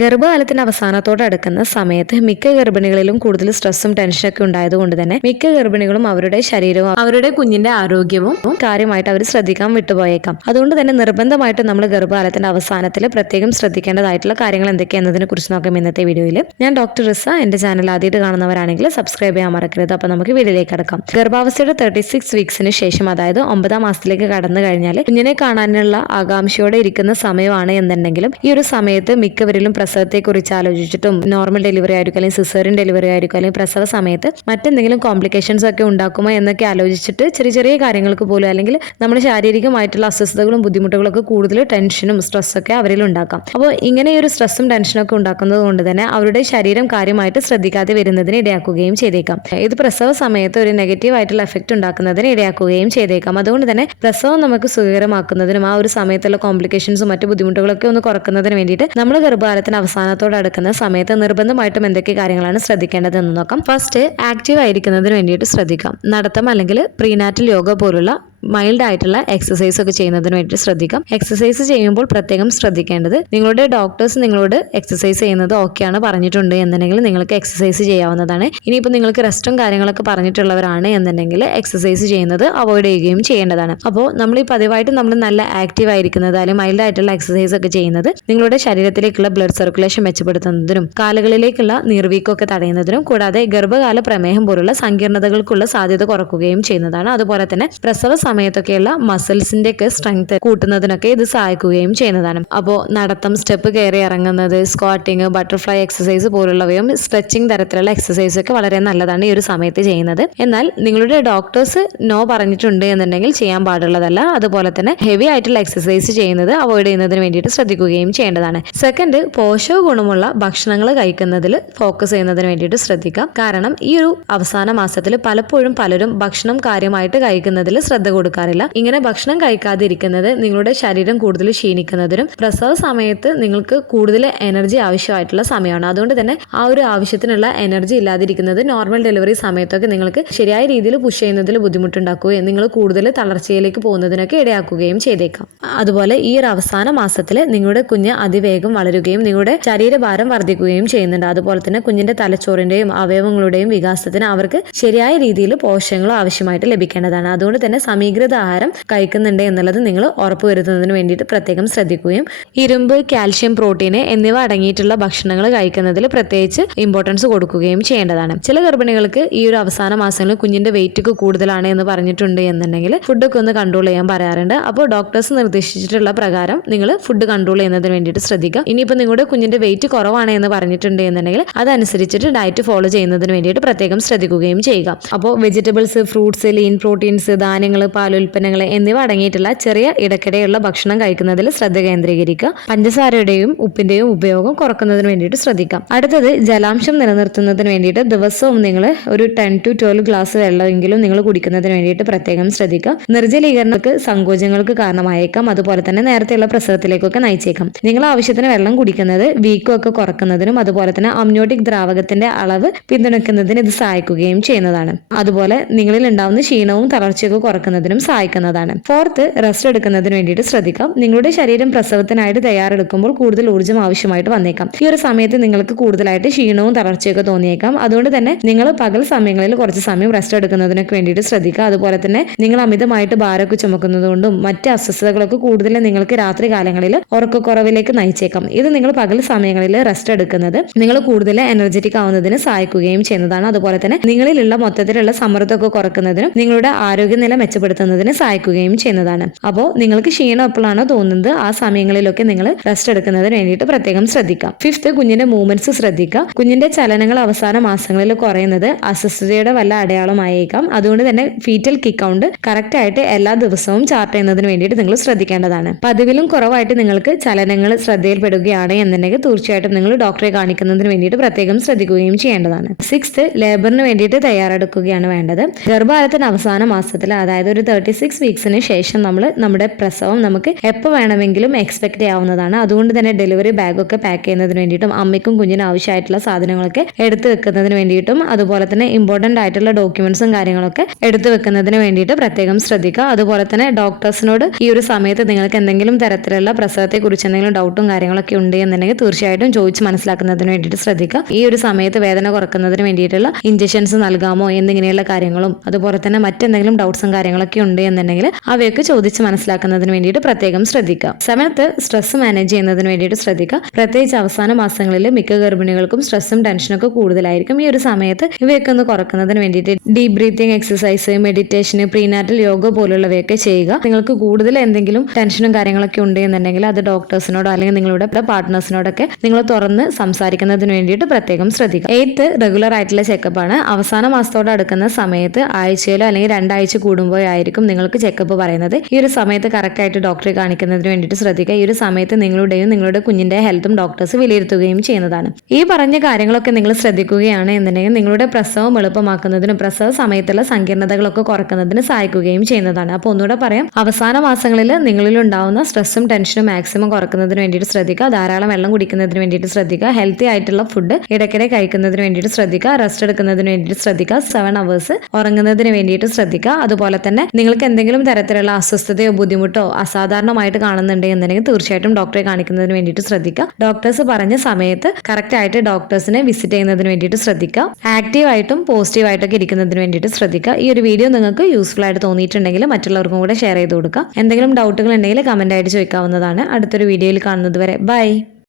ഗർഭകാലത്തിന്റെ അവസാനത്തോടെ അടുക്കുന്ന സമയത്ത് മിക്ക ഗർഭിണികളിലും കൂടുതൽ സ്ട്രെസ്സും ടെൻഷനൊക്കെ ഉണ്ടായതുകൊണ്ട് തന്നെ മിക്ക ഗർഭിണികളും അവരുടെ ശരീരവും അവരുടെ കുഞ്ഞിന്റെ ആരോഗ്യവും കാര്യമായിട്ട് അവർ ശ്രദ്ധിക്കാൻ വിട്ടുപോയേക്കാം. അതുകൊണ്ട് തന്നെ നിർബന്ധമായിട്ട് നമ്മൾ ഗർഭകാലത്തിന്റെ അവസാനത്തിൽ പ്രത്യേകം ശ്രദ്ധിക്കേണ്ടതായിട്ടുള്ള കാര്യങ്ങൾ എന്തൊക്കെയെന്നതിനെ കുറിച്ച് നോക്കാം ഇന്നത്തെ വീഡിയോയിൽ ഞാൻ ഡോക്ടർ റിസ എന്റെ ചാനൽ ആദ്യമായിട്ട് കാണുന്നവരാണെങ്കിൽ സബ്സ്ക്രൈബ് ചെയ്യാൻ മറക്കരുത്. അപ്പൊ നമുക്ക് വീഡിയോയിലേക്ക് കടക്കാം. ഗർഭാവസ്ഥയുടെ തേർട്ടി സിക്സ് വീക്സിന് ശേഷം അതായത് ഒമ്പതാം മാസത്തിലേക്ക് കടന്നു കഴിഞ്ഞാൽ കുഞ്ഞിനെ കാണാനുള്ള ആകാംക്ഷയോടെ ഇരിക്കുന്ന സമയമാണ് എന്നുണ്ടെങ്കിലും ഈ ഒരു സമയത്ത് മിക്കവരിലും പ്രസവത്തെക്കുറിച്ച് ആലോചിച്ചിട്ടും നോർമൽ ഡെലിവറി ആയിരിക്കും അല്ലെങ്കിൽ സിസേറിൻ ഡെലിവറി ആയിരിക്കും അല്ലെങ്കിൽ പ്രസവ സമയത്ത് മറ്റെന്തെങ്കിലും കോംപ്ലിക്കേഷൻസ് ഒക്കെ ഉണ്ടാക്കുമോ എന്നൊക്കെ ആലോചിച്ചിട്ട് ചെറിയ ചെറിയ കാര്യങ്ങൾക്ക് പോലും അല്ലെങ്കിൽ നമ്മൾ ശാരീരികമായിട്ടുള്ള അസ്വസ്ഥതകളും ബുദ്ധിമുട്ടുകളും ഒക്കെ കൂടുതൽ ടെൻഷനും സ്ട്രെസ്സൊക്കെ അവരിൽ ഉണ്ടാക്കാം. അപ്പോൾ ഇങ്ങനെ ഒരു സ്ട്രെസ്സും ടെൻഷനും ഒക്കെ ഉണ്ടാക്കുന്നത് കൊണ്ട് തന്നെ അവരുടെ ശരീരം കാര്യമായിട്ട് ശ്രദ്ധിക്കാതെ വരുന്നതിന് ഇടയാക്കുകയും ചെയ്തേക്കാം. ഇത് പ്രസവ സമയത്ത് ഒരു നെഗറ്റീവ് ആയിട്ടുള്ള എഫക്റ്റ് ഉണ്ടാക്കുന്നതിന് ഇടയാക്കുകയും ചെയ്തേക്കാം. അതുകൊണ്ട് തന്നെ പ്രസവം നമുക്ക് സുഖകരമാക്കുന്നതിനും ആ ഒരു സമയത്തുള്ള കോംപ്ലിക്കേഷൻസും മറ്റു ബുദ്ധിമുട്ടുകളൊക്കെ ഒന്ന് കുറക്കുന്നതിന് വേണ്ടിയിട്ട് നമ്മൾ ഗർഭകാലത്തിന് അവസാനത്തോട് അടുക്കുന്ന സമയത്ത് നിർബന്ധമായിട്ടും എന്തൊക്കെ കാര്യങ്ങളാണ് ശ്രദ്ധിക്കേണ്ടതെന്ന് നോക്കാം. ഫസ്റ്റ് ആക്റ്റീവ് ആയിരിക്കുന്നതിന് വേണ്ടിയിട്ട് ശ്രദ്ധിക്കാം. നടത്തം അല്ലെങ്കിൽ പ്രീനാറ്റൽ യോഗ പോലുള്ള മൈൽഡ് ആയിട്ടുള്ള എക്സസൈസ് ഒക്കെ ചെയ്യുന്നതിന് വേണ്ടി ശ്രദ്ധിക്കാം. എക്സസൈസ് ചെയ്യുമ്പോൾ പ്രത്യേകം ശ്രദ്ധിക്കേണ്ടത് നിങ്ങളുടെ ഡോക്ടേഴ്സ് നിങ്ങളോട് എക്സസൈസ് ചെയ്യുന്നത് ഓക്കെയാണ് പറഞ്ഞിട്ടുണ്ട് എന്നുണ്ടെങ്കിൽ നിങ്ങൾക്ക് എക്സസൈസ് ചെയ്യാവുന്നതാണ്. ഇനിയിപ്പോൾ നിങ്ങൾക്ക് റെസ്റ്റും കാര്യങ്ങളൊക്കെ പറഞ്ഞിട്ടുള്ളവരാണ് എന്നുണ്ടെങ്കിൽ എക്സസൈസ് ചെയ്യുന്നത് അവോയ്ഡ് ചെയ്യുകയും ചെയ്യേണ്ടതാണ്. അപ്പോൾ നമ്മൾ ഈ പതിവായിട്ട് നമ്മൾ നല്ല ആക്റ്റീവ് ആയിരിക്കുന്നത് അല്ലെങ്കിൽ മൈൽഡ് ആയിട്ടുള്ള എക്സസൈസ് ഒക്കെ ചെയ്യുന്നത് നിങ്ങളുടെ ശരീരത്തിലേക്കുള്ള ബ്ലഡ് സർക്കുലേഷൻ മെച്ചപ്പെടുത്തുന്നതിനും കാലുകളിലേക്കുള്ള നീർവീക്കമൊക്കെ തടയുന്നതിനും കൂടാതെ ഗർഭകാല പ്രമേഹം പോലുള്ള സങ്കീർണതകൾക്കുള്ള സാധ്യത കുറക്കുകയും ചെയ്യുന്നതാണ്. അതുപോലെ തന്നെ പ്രസവ സമയത്തൊക്കെയുള്ള മസിൽസിന്റെ ഒക്കെ സ്ട്രെങ്ത് കൂട്ടുന്നതിനൊക്കെ ഇത് സഹായിക്കുകയും ചെയ്യുന്നതാണ്. അപ്പോൾ നടത്തം സ്റ്റെപ്പ് കയറി ഇറങ്ങുന്നത് സ്ക്വാട്ടിങ് ബട്ടർഫ്ലൈ എക്സസൈസ് പോലുള്ളവയും സ്ട്രെച്ചിങ് തരത്തിലുള്ള എക്സസൈസ് ഒക്കെ വളരെ നല്ലതാണ് ഈ ഒരു സമയത്ത് ചെയ്യുന്നത്. എന്നാൽ നിങ്ങളുടെ ഡോക്ടേഴ്സ് നോ പറഞ്ഞിട്ടുണ്ട് എന്നുണ്ടെങ്കിൽ ചെയ്യാൻ പാടുള്ളതല്ല. അതുപോലെ തന്നെ ഹെവി ആയിട്ടുള്ള എക്സസൈസ് ചെയ്യുന്നത് അവോയ്ഡ് ചെയ്യുന്നതിന് വേണ്ടിയിട്ട് ശ്രദ്ധിക്കുകയും ചെയ്യേണ്ടതാണ്. സെക്കൻഡ് പോഷക ഗുണമുള്ള ഭക്ഷണങ്ങൾ കഴിക്കുന്നതിൽ ഫോക്കസ് ചെയ്യുന്നതിന് വേണ്ടിയിട്ട് ശ്രദ്ധിക്കാം കാരണം ഈ ഒരു അവസാന മാസത്തിൽ പലപ്പോഴും പലരും ഭക്ഷണം കാര്യമായിട്ട് കഴിക്കുന്നതിൽ ശ്രദ്ധ കൊടുക്കാറില്ല. ഇങ്ങനെ ഭക്ഷണം കഴിക്കാതിരിക്കുന്നത് നിങ്ങളുടെ ശരീരം കൂടുതൽ ക്ഷീണിക്കുന്നതിനും പ്രസവ സമയത്ത് നിങ്ങൾക്ക് കൂടുതൽ എനർജി ആവശ്യമായിട്ടുള്ള സമയമാണ്. അതുകൊണ്ട് തന്നെ ആ ഒരു ആവശ്യത്തിനുള്ള എനർജി ഇല്ലാതിരിക്കുന്നത് നോർമൽ ഡെലിവറി സമയത്തൊക്കെ നിങ്ങൾക്ക് ശരിയായ രീതിയിൽ പുഷ് ചെയ്യുന്നതിൽ ബുദ്ധിമുട്ടുണ്ടാക്കുകയും നിങ്ങൾ കൂടുതൽ തളർച്ചയിലേക്ക് പോകുന്നതിനൊക്കെ ഇടയാക്കുകയും ചെയ്തേക്കാം. അതുപോലെ ഈ ഒരു അവസാന മാസത്തിൽ നിങ്ങളുടെ കുഞ്ഞ് അതിവേഗം വളരുകയും നിങ്ങളുടെ ശരീരഭാരം വർദ്ധിക്കുകയും ചെയ്യുന്നുണ്ട്. അതുപോലെ തന്നെ കുഞ്ഞിന്റെ തലച്ചോറിന്റെയും അവയവങ്ങളുടെയും വികാസത്തിന് അവർക്ക് ശരിയായ രീതിയിൽ പോഷകങ്ങളും ആവശ്യമായിട്ട് ലഭിക്കേണ്ടതാണ്. അതുകൊണ്ട് തന്നെ സമീകൃത ആഹാരം കഴിക്കുന്നുണ്ട് എന്നുള്ളത് നിങ്ങൾ ഉറപ്പുവരുത്തുന്നതിന് വേണ്ടിയിട്ട് പ്രത്യേകം ശ്രദ്ധിക്കുകയും ഇരുമ്പ് കാൽഷ്യം പ്രോട്ടീൻ എന്നിവ അടങ്ങിയിട്ടുള്ള ഭക്ഷണങ്ങൾ കഴിക്കുന്നതിൽ പ്രത്യേകിച്ച് ഇമ്പോർട്ടൻസ് കൊടുക്കുകയും ചെയ്യേണ്ടതാണ്. ചില ഗർഭിണികൾക്ക് ഈ ഒരു അവസാന മാസങ്ങളിൽ കുഞ്ഞിന്റെ വെയിറ്റ് ഒക്കെ കൂടുതലാണ് എന്ന് പറഞ്ഞിട്ടുണ്ട് എന്നുണ്ടെങ്കിൽ ഫുഡൊക്കെ ഒന്ന് കൺട്രോൾ ചെയ്യാൻ പറയാറുണ്ട്. അപ്പോൾ ഡോക്ടേഴ്സ് നിർദ്ദേശിച്ചിട്ടുള്ള പ്രകാരം നിങ്ങൾ ഫുഡ് കൺട്രോൾ ചെയ്യുന്നതിന് വേണ്ടിയിട്ട് ശ്രദ്ധിക്കുക. ഇനിയിപ്പോൾ നിങ്ങളുടെ കുഞ്ഞിന്റെ വെയിറ്റ് കുറവാണ് എന്ന് പറഞ്ഞിട്ടുണ്ട് എന്നുണ്ടെങ്കിൽ അതനുസരിച്ചിട്ട് ഡയറ്റ് ഫോളോ ചെയ്യുന്നതിന് വേണ്ടിയിട്ട് പ്രത്യേകം ശ്രദ്ധിക്കുകയും ചെയ്യുക. അപ്പോൾ വെജിറ്റബിൾസ് ഫ്രൂട്ട്സ് ലീൻ പ്രോട്ടീൻസ് ധാന്യങ്ങൾ പാലുൽപ്പന്നങ്ങൾ എന്നിവ അടങ്ങിയിട്ടുള്ള ചെറിയ ഇടയ്ക്കിടെയുള്ള ഭക്ഷണം കഴിക്കുന്നതിൽ ശ്രദ്ധ കേന്ദ്രീകരിക്കുക. പഞ്ചസാരയുടെയും ഉപ്പിന്റെയും ഉപയോഗം കുറക്കുന്നതിന് വേണ്ടിയിട്ട് ശ്രദ്ധിക്കാം. അടുത്തത് ജലാംശം നിലനിർത്തുന്നതിന് വേണ്ടിയിട്ട് ദിവസവും നിങ്ങൾ ഒരു ടെൻ ടു ട്വൽവ് ഗ്ലാസ് വെള്ളമെങ്കിലും നിങ്ങൾ കുടിക്കുന്നതിന് വേണ്ടിയിട്ട് പ്രത്യേകം ശ്രദ്ധിക്കുക. നിർജലീകരണങ്ങൾക്ക് സങ്കോചങ്ങൾക്ക് കാരണമായേക്കാം. അതുപോലെ തന്നെ നേരത്തെയുള്ള പ്രസവത്തിലേക്കൊക്കെ നയിച്ചേക്കാം. നിങ്ങൾ ആവശ്യത്തിന് വെള്ളം കുടിക്കുന്നത് വീക്കം ഒക്കെ കുറക്കുന്നതിനും അതുപോലെ തന്നെ അമ്നോട്ടിക് ദ്രാവകത്തിന്റെ അളവ് പിന്തുണയ്ക്കുന്നതിന് ഇത് സഹായിക്കുകയും ചെയ്യുന്നതാണ്. അതുപോലെ നിങ്ങളിൽ ഉണ്ടാവുന്ന ക്ഷീണവും തളർച്ചയൊക്കെ കുറക്കുന്നതിനും സഹായിക്കുന്നതാണ്. ഫോർത്ത് റെസ്റ്റ് എടുക്കുന്നതിന് വേണ്ടിയിട്ട് ശ്രദ്ധിക്കാം. നിങ്ങളുടെ ശരീരം പ്രസവത്തിനായിട്ട് തയ്യാറെടുക്കുമ്പോൾ കൂടുതൽ ഊർജം ആവശ്യമായിട്ട് വന്നേക്കാം. ഈ ഒരു സമയത്ത് നിങ്ങൾക്ക് കൂടുതലായിട്ട് ക്ഷീണവും തളർച്ചയൊക്കെ തോന്നിയേക്കാം. അതുകൊണ്ട് തന്നെ നിങ്ങൾ പകൽ സമയങ്ങളിൽ കുറച്ച് സമയം റെസ്റ്റ് എടുക്കുന്നതിനൊക്കെ വേണ്ടിയിട്ട് ശ്രദ്ധിക്കുക. അതുപോലെ തന്നെ നിങ്ങൾ അമിതമായിട്ട് ഭാരമൊക്കെ ചുമക്കുന്നതുകൊണ്ടും മറ്റ് അസ്വസ്ഥതകളൊക്കെ കൂടുതൽ നിങ്ങൾക്ക് രാത്രി കാലങ്ങളിൽ ഉറക്കക്കുറവിലേക്ക് നയിച്ചേക്കാം. ഇത് നിങ്ങൾ പകൽ സമയങ്ങളിൽ റെസ്റ്റ് എടുക്കുന്നത് നിങ്ങൾ കൂടുതൽ എനർജറ്റിക് ആവുന്നതിന് സഹായിക്കുകയും ചെയ്യുന്നതാണ്. അതുപോലെ തന്നെ നിങ്ങളിലുള്ള മൊത്തത്തിലുള്ള സമ്മർദ്ദമൊക്കെ കുറക്കുന്നതിനും നിങ്ങളുടെ ആരോഗ്യനില മെച്ചപ്പെടുത്തുന്നതിന് സഹായിക്കുകയും ചെയ്യുന്നതാണ്. അപ്പോൾ നിങ്ങൾക്ക് ക്ഷീണം എപ്പോഴാണോ തോന്നുന്നത് ആ സമയങ്ങളിലൊക്കെ നിങ്ങൾ റെസ്റ്റ് എടുക്കുന്നതിന് വേണ്ടിയിട്ട് പ്രത്യേകം ശ്രദ്ധിക്കാം. ഫിഫ്ത്ത് കുഞ്ഞിന്റെ മൂവ്മെന്റ്സ് ശ്രദ്ധിക്കുക. കുഞ്ഞിന്റെ ചലനങ്ങൾ അവസാന മാസങ്ങളിൽ കുറയുന്നത് അസ്വസ്ഥതയുടെ വല്ല അടയാളമായേക്കാം. അതുകൊണ്ട് തന്നെ ഫീറ്റൽ കിക്ക് കൗണ്ട് കറക്റ്റ് ആയിട്ട് എല്ലാ ദിവസവും ചാർട്ട് ചെയ്യുന്നതിന് വേണ്ടിയിട്ട് നിങ്ങൾ ശ്രദ്ധിക്കേണ്ടതാണ്. പതിവിലും കുറവായിട്ട് നിങ്ങൾക്ക് ചലനങ്ങൾ ശ്രദ്ധയിൽപ്പെടുകയാണ് എന്നുണ്ടെങ്കിൽ തീർച്ചയായിട്ടും നിങ്ങൾ ഡോക്ടറെ കാണിക്കുന്നതിന് വേണ്ടിയിട്ട് പ്രത്യേകം ശ്രദ്ധിക്കുകയും ചെയ്യേണ്ടതാണ്. സിക്സ്ത് ലേബറിന് വേണ്ടിയിട്ട് തയ്യാറെടുക്കുകയാണ് വേണ്ടത്. ഗർഭകാലത്തിന് അവസാന മാസത്തിൽ അതായത് ഒരു ഒരു തേർട്ടി സിക്സ് വീക്സിന് ശേഷം നമ്മൾ നമ്മുടെ പ്രസവം നമുക്ക് എപ്പോൾ വേണമെങ്കിലും എക്സ്പെക്ട് ചെയ്യാവുന്നതാണ്. അതുകൊണ്ട് തന്നെ ഡെലിവറി ബാഗൊക്കെ പാക്ക് ചെയ്യുന്നതിന് വേണ്ടിയിട്ടും അമ്മയ്ക്കും കുഞ്ഞിനും ആവശ്യമായിട്ടുള്ള സാധനങ്ങളൊക്കെ എടുത്തു വെക്കുന്നതിന് വേണ്ടിയിട്ടും അതുപോലെ തന്നെ ഇമ്പോർട്ടന്റ് ആയിട്ടുള്ള ഡോക്യുമെന്റ്സും കാര്യങ്ങളൊക്കെ എടുത്തു വെക്കുന്നതിന് വേണ്ടിയിട്ട് പ്രത്യേകം ശ്രദ്ധിക്കുക. അതുപോലെ തന്നെ ഡോക്ടേഴ്സിനോട് ഈ ഒരു സമയത്ത് നിങ്ങൾക്ക് എന്തെങ്കിലും തരത്തിലുള്ള പ്രസവത്തെക്കുറിച്ച് എന്തെങ്കിലും ഡൗട്ടും കാര്യങ്ങളൊക്കെ ഉണ്ട് എന്നുണ്ടെങ്കിൽ തീർച്ചയായിട്ടും ചോദിച്ച് മനസ്സിലാക്കുന്നതിന് വേണ്ടിയിട്ട് ശ്രദ്ധിക്കുക. ഈ ഒരു സമയത്ത് വേദന കുറക്കുന്നതിന് വേണ്ടിയിട്ടുള്ള ഇഞ്ചക്ഷൻസ് നൽകാമോ എന്നിങ്ങനെയുള്ള കാര്യങ്ങളും അതുപോലെ തന്നെ മറ്റെന്തെങ്കിലും ഡൗട്ട്സും കാര്യങ്ങളൊക്കെ ഉണ്ട് എന്നുണ്ടെങ്കിൽ അവയൊക്കെ ചോദിച്ച് മനസ്സിലാക്കുന്നതിന് വേണ്ടിയിട്ട് പ്രത്യേകം ശ്രദ്ധിക്കുക. സമയത്ത് സ്ട്രെസ് മാനേജ് ചെയ്യുന്നതിന് വേണ്ടിയിട്ട് ശ്രദ്ധിക്കുക. പ്രത്യേകിച്ച് അവസാന മാസങ്ങളിൽ മിക്ക ഗർഭിണികൾക്കും സ്ട്രെസ്സും ഒക്കെ കൂടുതലായിരിക്കും ഈ ഒരു സമയത്ത് ഇവയൊക്കെ ഒന്ന് കുറക്കുന്നതിന് വേണ്ടിയിട്ട് deep breathing exercise meditation prenatal yoga പോലുള്ളവയൊക്കെ ചെയ്യുക. നിങ്ങൾക്ക് കൂടുതൽ എന്തെങ്കിലും ടെൻഷനും കാര്യങ്ങളൊക്കെ ഉണ്ട് എന്നുണ്ടെങ്കിൽ അത് ഡോക്ടേഴ്സിനോടോ അല്ലെങ്കിൽ നിങ്ങളുടെ പാർട്ട്നേഴ്സിനോടൊക്കെ നിങ്ങൾ തുറന്ന് സംസാരിക്കുന്നതിന് വേണ്ടിയിട്ട് പ്രത്യേകം ശ്രദ്ധിക്കുക. എയ്ത്ത് റെഗുലർ ആയിട്ടുള്ള ചെക്കപ്പാണ് അവസാന മാസത്തോട് അടുക്കുന്ന സമയത്ത് ആഴ്ചയിലോ അല്ലെങ്കിൽ രണ്ടാഴ്ച കൂടുമ്പോഴോ ആയിരിക്കും നിങ്ങൾക്ക് ചെക്കപ്പ് പറയുന്നത്. ഈ ഒരു സമയത്ത് കറക്റ്റ് ആയിട്ട് ഡോക്ടറെ കാണിക്കുന്നതിന് വേണ്ടിയിട്ട് ശ്രദ്ധിക്കുക. ഈ ഒരു സമയത്ത് നിങ്ങളുടെയും നിങ്ങളുടെ കുഞ്ഞിന്റെ ഹെൽത്തും ഡോക്ടേഴ്സ് വിലയിരുത്തുകയും ചെയ്യുന്നതാണ്. ഈ പറഞ്ഞ കാര്യങ്ങളൊക്കെ നിങ്ങൾ ശ്രദ്ധിക്കുകയാണ് എന്നുണ്ടെങ്കിൽ നിങ്ങളുടെ പ്രസവം എളുപ്പമാക്കുന്നതിനും പ്രസവ സമയത്തുള്ള സങ്കീർണതകളൊക്കെ കുറക്കുന്നതിന് സഹായിക്കുകയും ചെയ്യുന്നതാണ്. അപ്പോൾ ഒന്നുകൂടെ പറയാം. അവസാന മാസങ്ങളിൽ നിങ്ങളിൽ ഉണ്ടാവുന്ന സ്ട്രെസ്സും ടെൻഷനും മാക്സിമം കുറക്കുന്നതിന് വേണ്ടിയിട്ട് ശ്രദ്ധിക്കുക. ധാരാളം വെള്ളം കുടിക്കുന്നതിന് വേണ്ടിയിട്ട് ശ്രദ്ധിക്കുക. ഹെൽത്തി ആയിട്ടുള്ള ഫുഡ് ഇടയ്ക്കിടെ കഴിക്കുന്നതിന് വേണ്ടിയിട്ട് ശ്രദ്ധിക്കുക. റെസ്റ്റ് എടുക്കുന്നതിന് വേണ്ടിയിട്ട് ശ്രദ്ധിക്കുക. സെവൻ അവേഴ്സ് ഉറങ്ങുന്നതിന് വേണ്ടിയിട്ട് ശ്രദ്ധിക്കുക. അതുപോലെ തന്നെ നിങ്ങൾക്ക് എന്തെങ്കിലും തരത്തിലുള്ള അസ്വസ്ഥതയോ ബുദ്ധിമുട്ടോ അസാധാരണമായിട്ട് കാണുന്നുണ്ടെങ്കിൽ തീർച്ചയായിട്ടും ഡോക്ടറെ കാണിക്കുന്നതിന് വേണ്ടിയിട്ട് ശ്രദ്ധിക്കുക. ഡോക്ടേഴ്സ് പറഞ്ഞ സമയത്ത് കറക്റ്റ് ആയിട്ട് ഡോക്ടേഴ്സിനെ വിസിറ്റ് ചെയ്യുന്നതിന് വേണ്ടിയിട്ട് ശ്രദ്ധിക്കുക. ആക്റ്റീവ് ആയിട്ടും പോസിറ്റീവ് ആയിട്ടൊക്കെ ഇരിക്കുന്നതിന് വേണ്ടിയിട്ട് ശ്രദ്ധിക്കുക. ഈ ഒരു വീഡിയോ നിങ്ങൾക്ക് യൂസ്ഫുൾ ആയിട്ട് തോന്നിയിട്ടുണ്ടെങ്കിൽ മറ്റുള്ളവർക്കും കൂടെ ഷെയർ ചെയ്ത് കൊടുക്കുക. എന്തെങ്കിലും ഡൗട്ടുകൾ ഉണ്ടെങ്കിൽ കമന്റ് ആയിട്ട് ചോദിക്കാവുന്നതാണ്. അടുത്തൊരു വീഡിയോയിൽ കാണുന്നത് വരെ. ബൈ